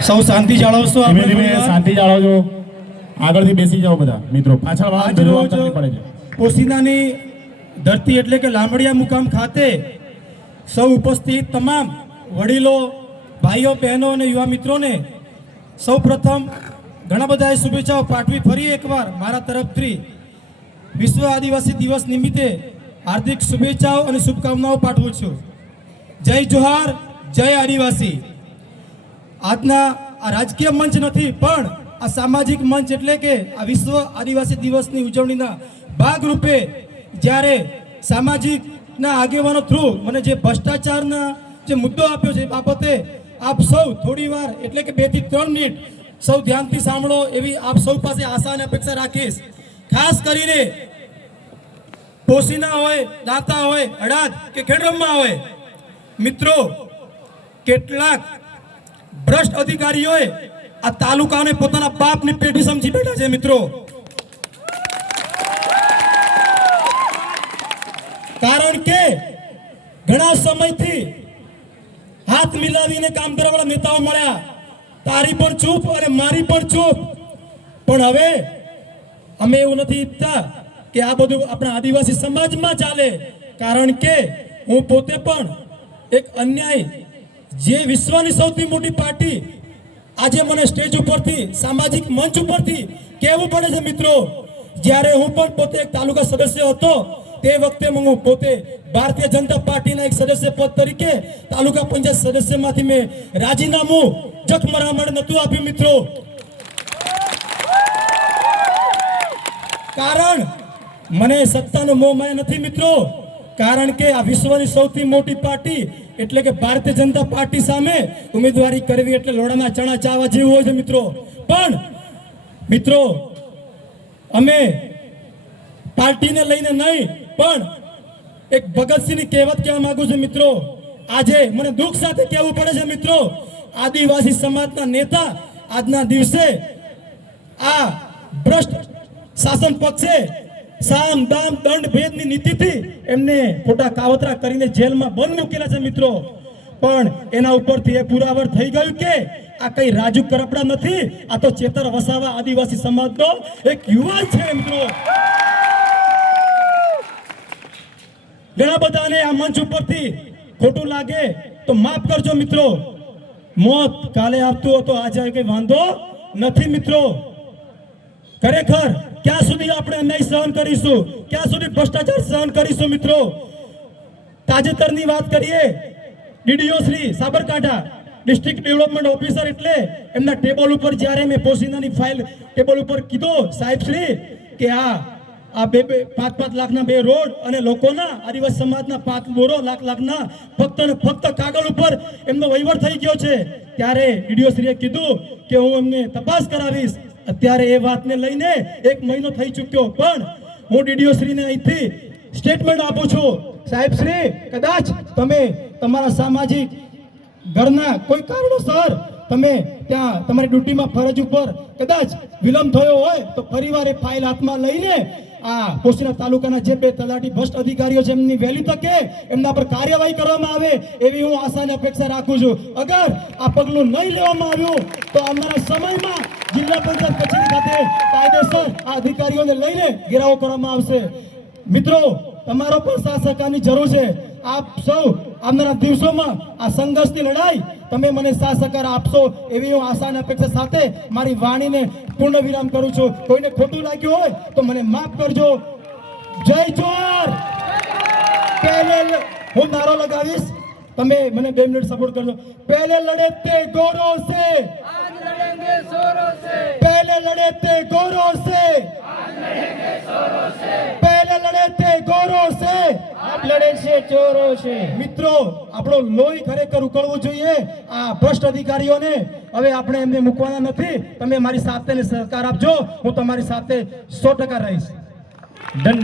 સૌ શાંતિ જાળવશો, ધીમે ધીમે શાંતિ જાળવજો. આગળથી બેસી જાઓ બધા મિત્રો, પાછળ વાળા જરૂર કરવી પડે છે. પોશીનાની ધરતી એટલે કે લાંબડિયા મુકામ ખાતે સૌ ઉપસ્થિત તમામ વડીલો, ભાઈઓ, બહેનો અને યુવા મિત્રોને સૌ પ્રથમ ઘણા બધાએ શુભેચ્છાઓ પાઠવી ફરી એકવાર મારા તરફથી વિશ્વ આદિવાસી દિવસ નિમિત્તે હાર્દિક શુભેચ્છાઓ અને શુભકામનાઓ પાઠવું છું. જય જોહાર, જય આદિવાસી. આજના આ રાજકીય મંચ નથી પણ આ સામાજિક મંચ એટલે કે આ વિશ્વ આદિવાસી દિવસની ઉજવણીના ભાગરૂપે જ્યારે સામાજિકના આગેવાનો થ્રુ મને જે ભ્રષ્ટાચારના જે મુદ્દો આપ્યો છે એ બાબતે આપ સૌ થોડી વાર એટલે કે 2 થી 3 મિનિટ સૌ ધ્યાનથી સાંભળો એવી આપ સૌ પાસે આશા અને અપેક્ષા રાખીશ. ખાસ કરીને પોશીના હોય, દાંતા હોય, હડાદ કે ખેડબ્રહ્મા હોય, મિત્રો કેટલાક ભ્રષ્ટ અધિકારીઓએ આ તાલુકાને પોતાના બાપની પેઢી સમજી બેઠા છે. મિત્રો કારણ કે ઘણા સમયથી હાથ મિલાવીને કામ કરવાવાળા નેતાઓ મળ્યા, તારી પણ ચૂપ અને મારી પણ ચૂપ. પણ હવે અમે એવું નથી ઈચ્છતા કે આ બધું આપણા આદિવાસી સમાજમાં ચાલે, કારણ કે હું પોતે પણ એક અન્યાય જે વિશ્વની સૌથી મોટી પાર્ટી આજે મને સ્ટેજ ઉપરથી સામાજિક મંચ ઉપરથી કહેવું પડે છે. મિત્રો જ્યારે હું પણ પોતે એક તાલુકા સદસ્ય હતો તે વખતે હું પોતે ભારતીય જનતા પાર્ટીના એક સદસ્ય પદ તરીકે તાલુકા પંચાયત સદસ્યમાંથી મેં રાજીનામું જખમરા મળે નતું આપ્યું. મિત્રો કારણ મને સત્તાનો મોહ માયા નથી. મિત્રો કારણ કે આ વિશ્વની સૌથી મોટી પાર્ટી એટલે કે ભારતીય જનતા પાર્ટી સામે ઉમેદવારી કરવી એટલે લોડામાં ચણા ચાવવા જેવું હોય છે. મિત્રો પણ મિત્રો અમે પાર્ટીને લઈને નહીં પણ એક ભગતસિંહની કહેવત કહેવા માંગુ છું. મિત્રો આજે મને દુઃખ સાથે કહેવું પડે છે. મિત્રો આદિવાસી સમાજના નેતા આજના દિવસે આ ભ્રષ્ટ શાસન પક્ષે સામ દામ દંડ ભેદની નીતિથી એમને ખોટા કાવતરા કરીને જેલમાં બંધ મૂકેલા છે. મિત્રો પણ એના ઉપરથી એ પુરાવર થઈ ગયું કે આ કઈ રાજુ કરપડા નથી, આ તો ચેતર વસાવા આદિવાસી સમાજનો એક યુવાન છે. મિત્રો ઘણા બધાને આ મંચ ઉપરથી ખોટું લાગે તો માફ કરજો. મિત્રો મોત કાલે આપતું હતો, આજે કઈ વાંધો નથી. મિત્રો ખરેખર ક્યાં સુધી આપણે અન્યાય સહન કરીશું, ક્યાં સુધી ભ્રષ્ટાચાર સહન કરીશું? મિત્રો તાજેતરની વાત કરીએ, DDO Shri Sabarkantha district development officer એટલે એમના ટેબલ ઉપર જ્યારે મેં પોશીનાની ફાઇલ ટેબલ ઉપર કીધો સાહેબ શ્રી કે આ 5-5 લાખના 2 રોડ અને લોકોના આદિવાસી સમાજના 5 લાખના ફક્ત કાગળ ઉપર એમનો વહીવટ થઈ ગયો છે, ત્યારે ડીડીઓ શ્રીએ કીધું કે હું એમને તપાસ કરાવીશ. અત્યારે એ વાતને લઈને 1 મહિનો થઈ ચૂક્યો પણ હું ડીડીઓ શ્રીને અહીંથી સ્ટેટમેન્ટ આપું છું. સાહેબ શ્રી, કદાચ તમે તમારા સામાજિક ઘરના કોઈ કારણોસર તમે ત્યાં તમારી ડ્યુટીમાં ફરજ ઉપર કદાચ વિલંબ થયો હોય તો ફરીવાર એ ફાઇલ હાથમાં લઈને આ પોશીના તાલુકાના જે 2 તલાટી ભ્રષ્ટ અધિકારીઓ છે એમની વહેલી તકે એમના પર કાર્યવાહી કરવામાં આવે એવી હું આશા અને અપેક્ષા રાખું છું. અગર આ પગલું નહીં લેવામાં આવ્યું તો આવનારા સમયમાં જિલ્લા પંચાયત કચેરી ખાતે કાયદેસર આ અધિકારીઓને લઈને ઘેરાવો કરવામાં આવશે. મિત્રો તમારો પણ સાથ સહકારની જરૂર છે. આપ સૌ આવનારા દિવસોમાં આ સંઘર્ષની લડાઈ તમે મને સાથ સહકાર આપશો એવી હું આશા અને અપેક્ષા સાથે મારી વાણીને પૂર્ણ વિરામ કરું છું. કોઈને ખોટું લાગ્યું હોય તો મને માફ કરજો. જય જોહાર. પહેલે હું નારો લગાવીશ, તમે મને 2 મિનિટ સપોર્ટ કરજો. પહેલે લડે તે ગૌરવ સે, आज लड़ेंगे जोरों से. पहले लड़े ते गौरव से, आज लड़ेंगे जोरों से. पहले लड़े ते गौरव से, आज लड़े છે ચોરો છે. મિત્રો આપણો લોહી ખરેખર ઉકળવું જોઈએ. આ ભ્રષ્ટ અધિકારીઓને હવે આપણે એમને મૂકવાના નથી. તમે મારી સાથે સહકાર આપજો, હું તમારી સાથે 100% રહીશ. ધન્યવાદ.